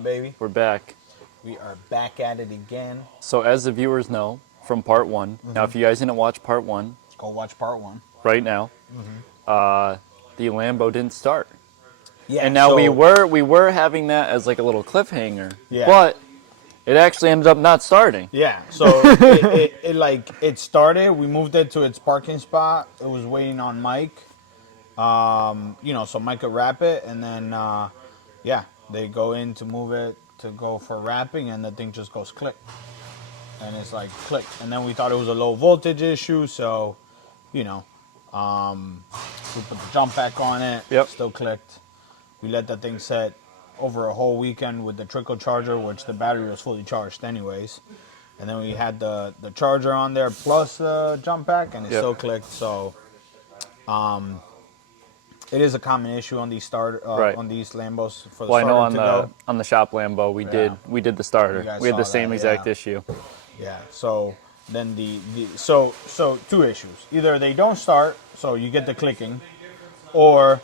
up, baby? We're back. We are back at it again. So as the viewers know from part one, now if you guys didn't watch part one, Go watch part one. right now, the Lambo didn't start. Yeah, And now so, we were having that as like a little cliffhanger, Yeah. but it actually ended up not starting. Yeah, so it started. We moved it to its parking spot. It was waiting on Mike. So Mike could wrap it, and then they go in to move it to go for wrapping, and the thing just goes click, and it's like click. And then we thought it was a low voltage issue, so we put the jump back on it. Yep. Still clicked. We let that thing set over a whole weekend with the trickle charger, which the battery was fully charged anyways. And then we had the charger on there plus the jump pack, and it still clicked. So, it is a common issue on these on these Lambos for the Well, I know starter on the shop Lambo we did the starter. guys We had the saw same that, exact yeah. issue. Yeah. So then so two issues. Either they don't start, so you get the clicking, or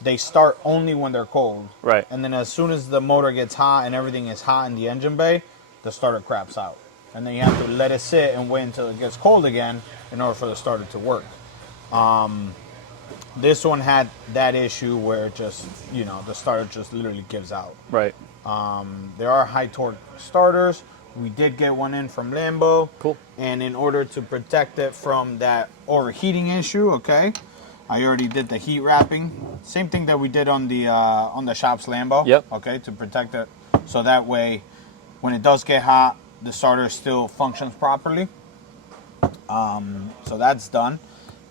they start only when they're cold. Right. And then as soon as the motor gets hot and everything is hot in the engine bay, the starter craps out. And then you have to let it sit and wait until it gets cold again in order for the starter to work. This one had that issue where just, the starter just literally gives out. Right. There are high torque starters. We did get one in from Lambo. Cool. And in order to protect it from that overheating issue, I already did the heat wrapping. Same thing that we did on the shop's Lambo. Yep. Okay, to protect it. So that way, when it does get hot, the starter still functions properly. So that's done.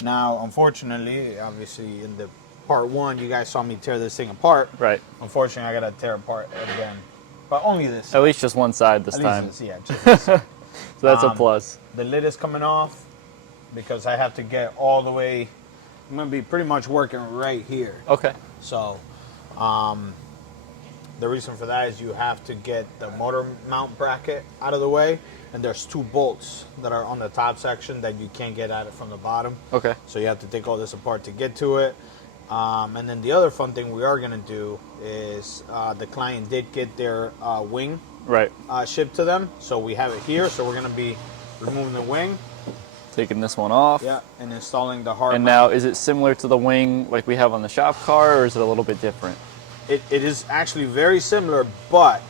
Now, unfortunately, obviously in the part one, you guys saw me tear this thing apart. Right. Unfortunately, I gotta tear apart again, but only this. At least just one side this At time. least just this. So that's a plus. The lid is coming off because I have to get all the way. I'm gonna be pretty much working right here. Okay. So, the reason for that is you have to get the motor mount bracket out of the way, and there's two bolts that are on the top section that you can't get at it from the bottom. Okay. So you have to take all this apart to get to it. And then the other fun thing we are gonna do is the client did get their wing Right. shipped to them, so we have it here. So we're gonna be removing the wing. Taking this one off. Yeah, and installing the hard And mount. now, is it similar to the wing like we have on the shop car, or is it a little bit different? It is actually very similar, but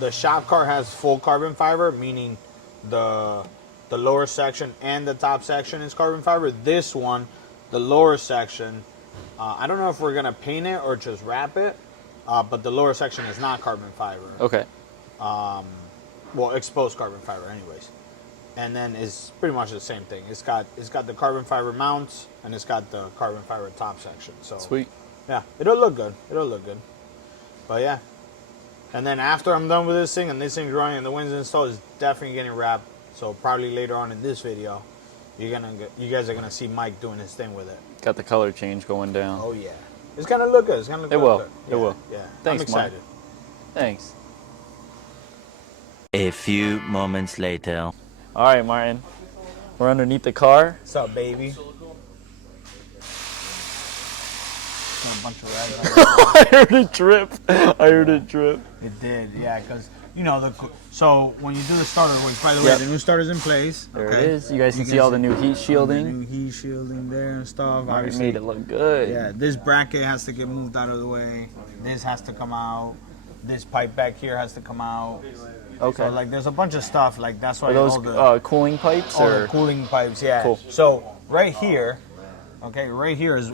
the shop car has full carbon fiber, meaning the lower section and the top section is carbon fiber. This one, the lower section, I don't know if we're gonna paint it or just wrap it, but the lower section is not carbon fiber. Okay. Well, exposed carbon fiber, anyways. And then it's pretty much the same thing. It's got the carbon fiber mounts and it's got the carbon fiber top section. So Sweet. yeah, it'll look good. But yeah. And then after I'm done with this thing and this thing's running and the wind's installed, it's definitely getting wrapped. So probably later on in this video, you guys are gonna see Mike doing his thing with it. Got the color change going down. Oh yeah, it's gonna look good. It's gonna look It will. good. It will. Yeah, Thanks, I'm excited. Thanks. A few moments later. All right, Martin. We're underneath the car. What's up, baby? A bunch of rags. I heard it drip. It did, yeah, because so when you do the starter, which by the way, Yep. the new starter's in place. There okay? it is. You guys can see all the new heat All the shielding. new heat shielding there and stuff. It Obviously, made it look good. yeah, this bracket has to get moved out of the way. This has to come out. This pipe back here has to come out. Okay. So like, there's a bunch of stuff. Like that's why Are those all the cooling pipes all or? the cooling pipes. Yeah. Cool. So right here, right here is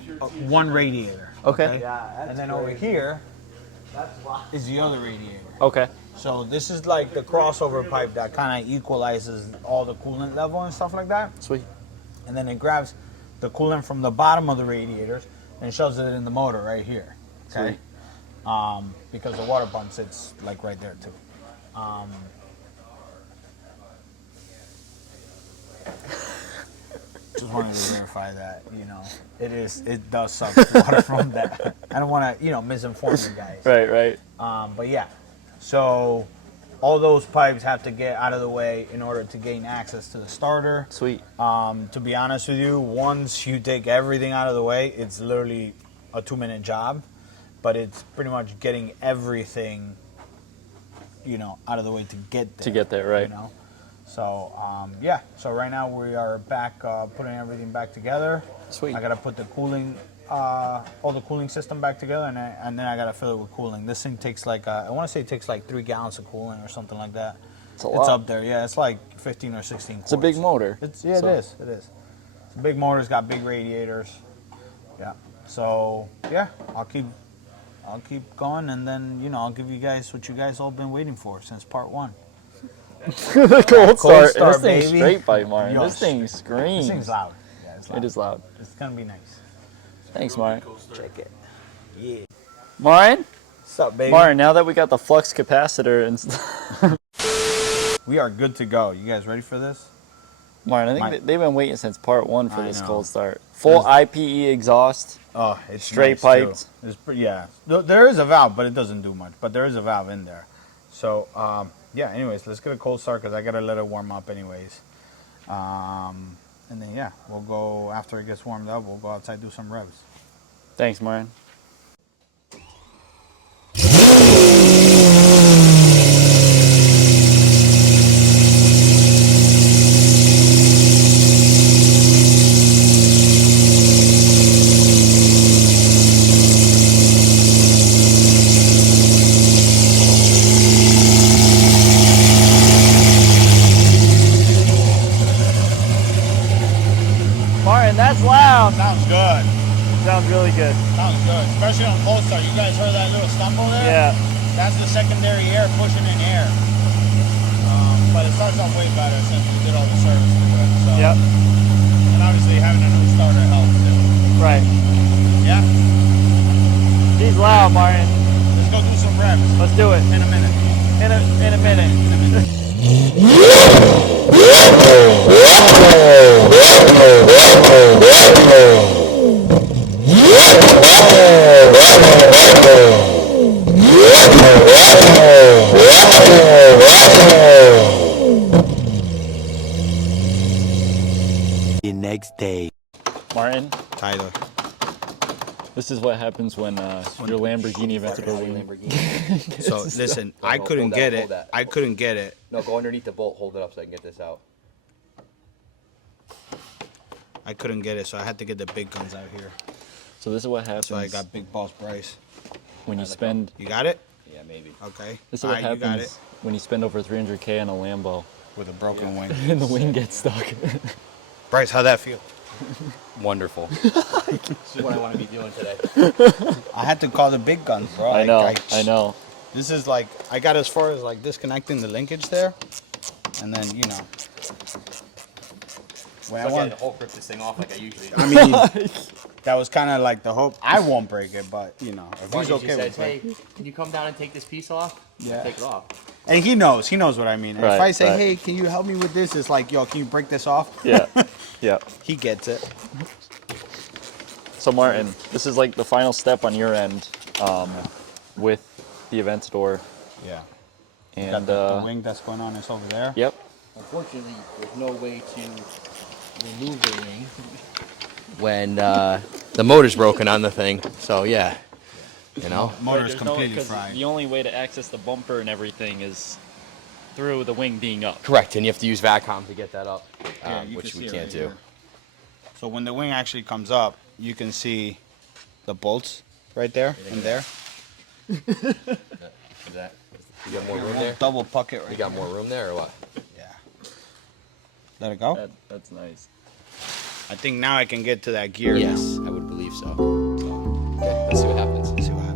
one radiator. Okay. And then over here is the other radiator. Okay. So this is like the crossover pipe that kind of equalizes all the coolant level and stuff like that. Sweet. And then it grabs the coolant from the bottom of the radiators and shoves it in the motor right here. Okay. Sweet. Because the water pump sits like right there too. Just wanted to verify that, it does suck water from that. I don't want to, misinform you guys. Right. But yeah, so all those pipes have to get out of the way in order to gain access to the starter. Sweet. To be honest with you, once you take everything out of the way, it's literally a 2-minute job, but it's pretty much getting everything out of the way to get there. To get there, right. So, yeah. So right now we are back putting everything back together. Sweet. I got to put the cooling, all the cooling system back together, and then I got to fill it with cooling. This thing takes like, I want to say it takes like 3 gallons of cooling or something like that. It's a lot. It's up there. Yeah, it's like 15 or 16 quarts. It's a big motor. It is. It is. It's a big motor. It's got big radiators. Yeah. So, yeah, I'll keep going, and then, I'll give you guys what you guys all been waiting for since part 1. The cold start. start, This thing's baby. straight by Martin. Yo, This thing screams. This thing's loud. Yeah, it's loud. It is loud. It's gonna be nice. Thanks, Martin. Check it. Yeah. Martin? What's up, baby? Martin, now that we got the flux capacitor and stuff. We are good to go. You guys ready for this? Martin, I think they've been waiting since part 1 for I this know. cold start. Full IPE exhaust. Oh, it's Straight nice, too. piped. It's pretty, yeah. There is a valve, but it doesn't do much. But there is a valve in there. So, yeah. Anyways, let's get a cold start because I gotta let it warm up, anyways. And then yeah, we'll go after it gets warmed up. We'll go outside do some revs. Thanks, Martin. Martin, that's loud. Sounds good. Sounds really good. Sounds good, especially on cold start. You guys heard that little stumble there? Yeah. That's the secondary air pushing in air. But it starts off way better since we did all the service to it. So. Yep. And obviously having a new starter helps too. Right. Yeah? He's loud, Martin. Let's go do some reps Let's do it. in a minute. In a minute. The next day. Martin, Tyler. this is what happens when your Lamborghini Aventador wing. So listen, I couldn't hold get that, it. hold that. I couldn't get it. No, go underneath the bolt, hold it up so I can get this out. I couldn't get it, so I had to get the big guns out here. So this is what happens So I got Big Boss Bryce. when you spend. You got it? Yeah, maybe. Okay. This is what Alright, you got happens it. when you spend over 300K on a Lambo With a broken wing. and the wing gets stuck. Bryce, how'd that feel? Wonderful. This is what I want to be doing today. I had to call the big guns, bro. I know. This is like, I got as far as like disconnecting the linkage there. And then, when I So I want, had to Hulk rip this thing off like I usually do. I mean, that was kind of like the hope. I won't break it, but if he's Marty okay says, with it. hey, can you come down and take this piece off? Yeah. I'll take it off. And he knows what I mean. And Right, if I say, right. hey, can you help me with this? It's like, yo, can you break this off? Yeah. Yeah. He gets it. So Martin, this is like the final step on your end with the Aventador. Yeah. And the wing that's going on is over there. yep. Unfortunately, there's no way to remove the wing when the motor's broken on the thing. So yeah, Motor's completely fried. The only way to access the bumper and everything is through the wing being up. Correct, and you have to use VACCOM to get that up, Yeah, you which can we see it can't right do. here. So when the wing actually comes up, you can see the bolts right there and there. Is that? You got more room there? Double pocket right You got here. more room there or what? Yeah. Let it go. That's nice. I think now I can get to that gear. Yes, I would believe so. Okay, let's see what happens. See what happens.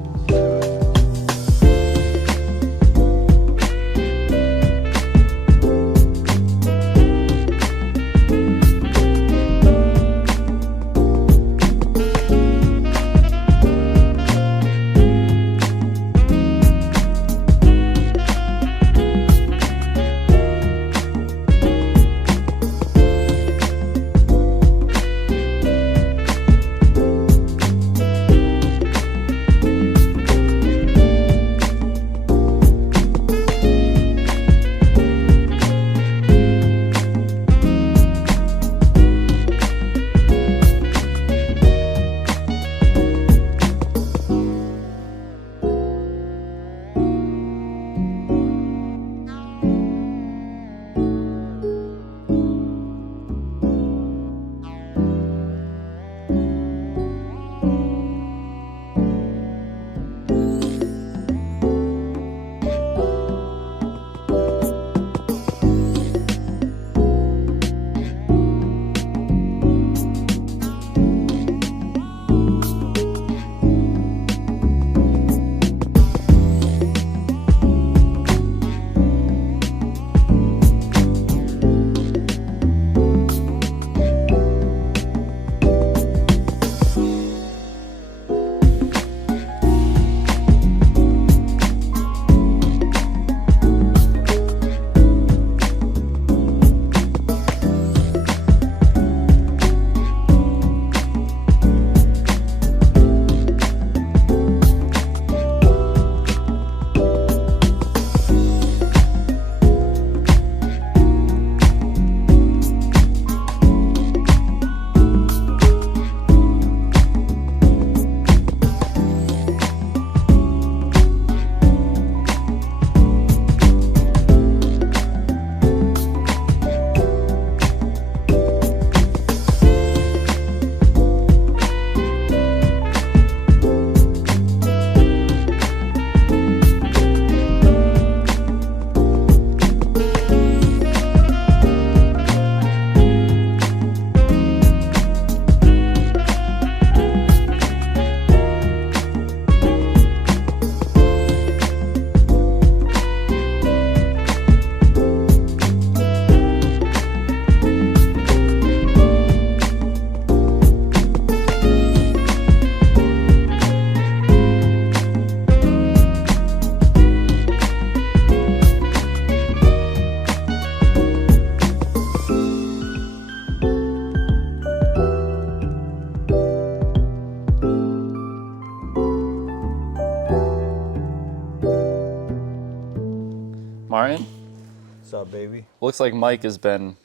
What's up, baby? Looks like Mike has been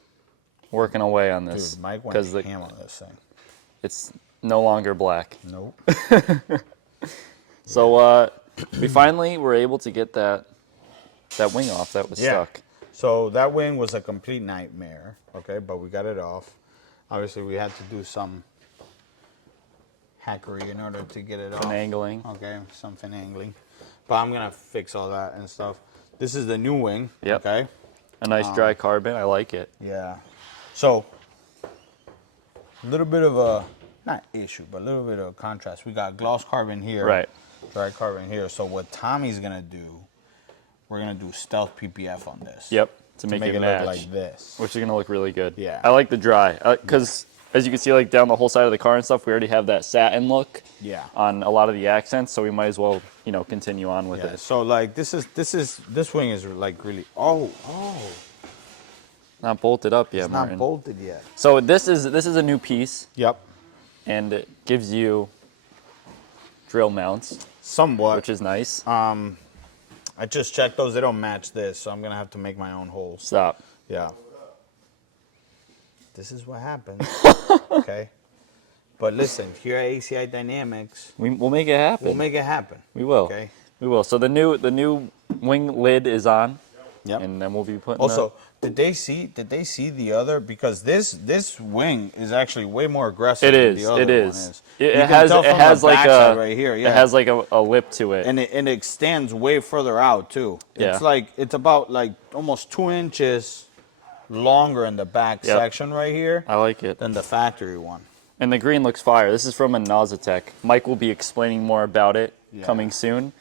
working away on this. Dude, Mike went because ham on this thing. it's no longer black. Nope. So we finally were able to get that wing off that was stuck. So that wing was a complete nightmare, okay, but we got it off. Obviously, we had to do some hackery in order to get it off. Finagling. Okay, some finagling. But I'm going to fix all that and stuff. This is the new wing, Yep. okay? A nice dry carbon. I like it. Yeah. So, a little bit of a, not issue, but a little bit of contrast. We got gloss carbon here. Right. Dry carbon here. So what Tommy's going to do, we're going to do stealth PPF on this. Yep. To make it it match. look like this. Which is going to look really good. Yeah. I like the dry. Because as you can see, like down the whole side of the car and stuff, we already have that satin look Yeah. on a lot of the accents. So we might as well, continue on with Yeah. it. So like this wing is like really, oh, Not bolted up yet, it's Martin. not bolted yet. So this is a new piece, Yep. and it gives you drill mounts, Somewhat. which is nice. I just checked those. They don't match this, so I'm going to have to make my own holes. Stop. Yeah. This is what happens. Okay. But listen, here at ACI Dynamics, We'll make it happen. we'll make it happen. We will. Okay. We will. So the new wing lid is on, Yep. and then we'll be putting. Also, did they see the other? Because this wing is actually way more aggressive it than is. the other It one is. is. It You can has tell it from has the like backside a right here. Yeah. It has like a lip to it. and it extends way further out too. Yeah. It's about like almost 2 inches longer in the back Yep. section right here I like it. than the factory one. And the green looks fire. This is from a Nazatech. Mike will be explaining more about it coming soon.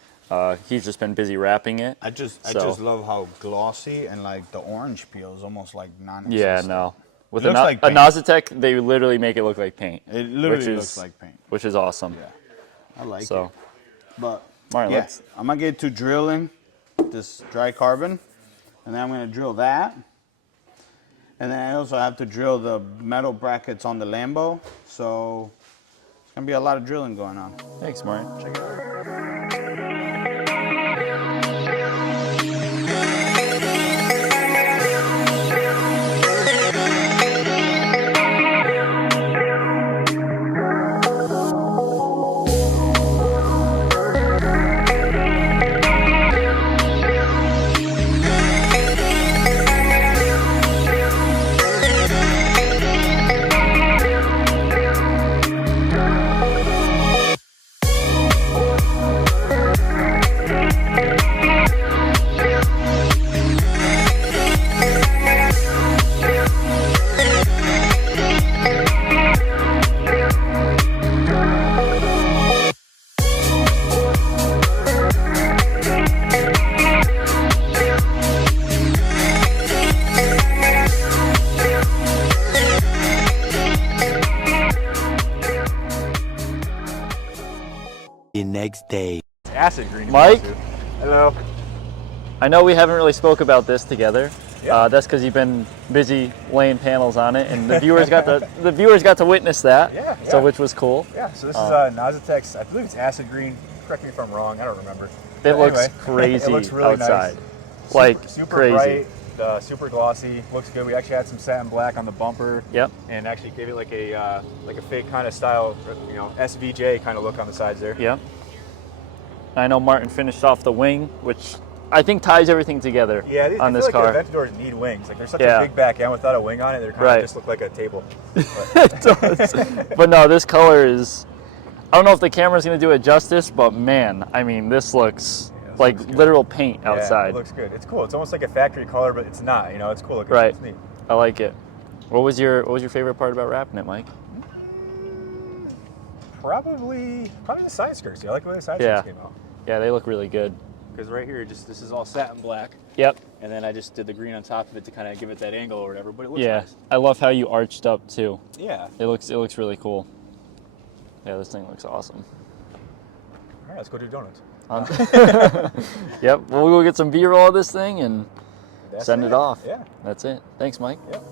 He's just been busy wrapping it. I just So- love how glossy and like the orange peel is almost like non-existent. Yeah, no. With It looks like a paint. Nazatech, they literally make it look like paint. It literally which looks is, like paint. which is awesome. Yeah, I like So, it. But Martin, yeah, let's. I'm gonna get to drilling this dry carbon, and then I'm gonna drill that. And then I also have to drill the metal brackets on the Lambo. So it's gonna be a lot of drilling going on. Thanks, Martin. Check it out. The next day. Acid green. Mike? Hello. I know we haven't really spoke about this together. Yeah. That's because you've been busy laying panels on it, and the viewers got to witness that. Yeah, So yeah. which was cool. Yeah, so this is Nazatech's, I believe it's acid green. Correct me if I'm wrong, I don't remember. It But looks anyway, crazy it looks really outside. nice. Like super crazy. bright, super glossy, looks good. We actually had some satin black on the bumper. Yep. And actually gave it like a fake kind of style, SVJ kind of look on the sides there. Yep. I know Martin finished off the wing, which I think ties everything together Yeah, on I this feel like car. the Aventadors need wings. Like they're such Yeah. a big back end without a wing on it, they're kind Right. of just look like a table. It does. But no, this color is. I don't know if the camera's gonna do it justice, but man, I mean, this looks this like looks good. literal paint Yeah, outside. it looks good. It's cool. It's almost like a factory color, but it's not. It's cool looking. Right. It's neat. I like it. What was your favorite part about wrapping it, Mike? Probably the side skirts. I like the way the side Yeah. skirts came out. Yeah, they look really good. Because right here, this is all satin black, Yep. and then I just did the green on top of it to kind of give it that angle or whatever. But it looks Yeah. nice. I love how you arched up too. Yeah. It looks really cool. Yeah, this thing looks awesome. All right, let's go do donuts. Yep. We'll go get some B-roll of this thing and That's send it off. Yeah. That's it. Thanks, Mike. Yep.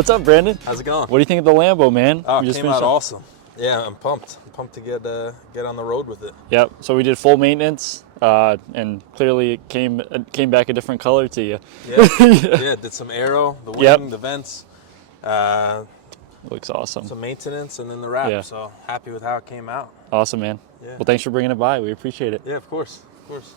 What's up, Brandon? How's it going? What do you think of the Lambo, man? Oh, We it just came finished out up- awesome. Yeah, I'm pumped. I'm pumped to get on the road with it. Yep. So we did full maintenance, and clearly it came back a different color to you. Yeah, yeah. Did some aero, the wing, Yep. the vents, Looks awesome. some maintenance, and then the wrap. Yeah. So happy with how it came out. Awesome, man. Yeah. Well, thanks for bringing it by. We appreciate it. Yeah, of course, of course.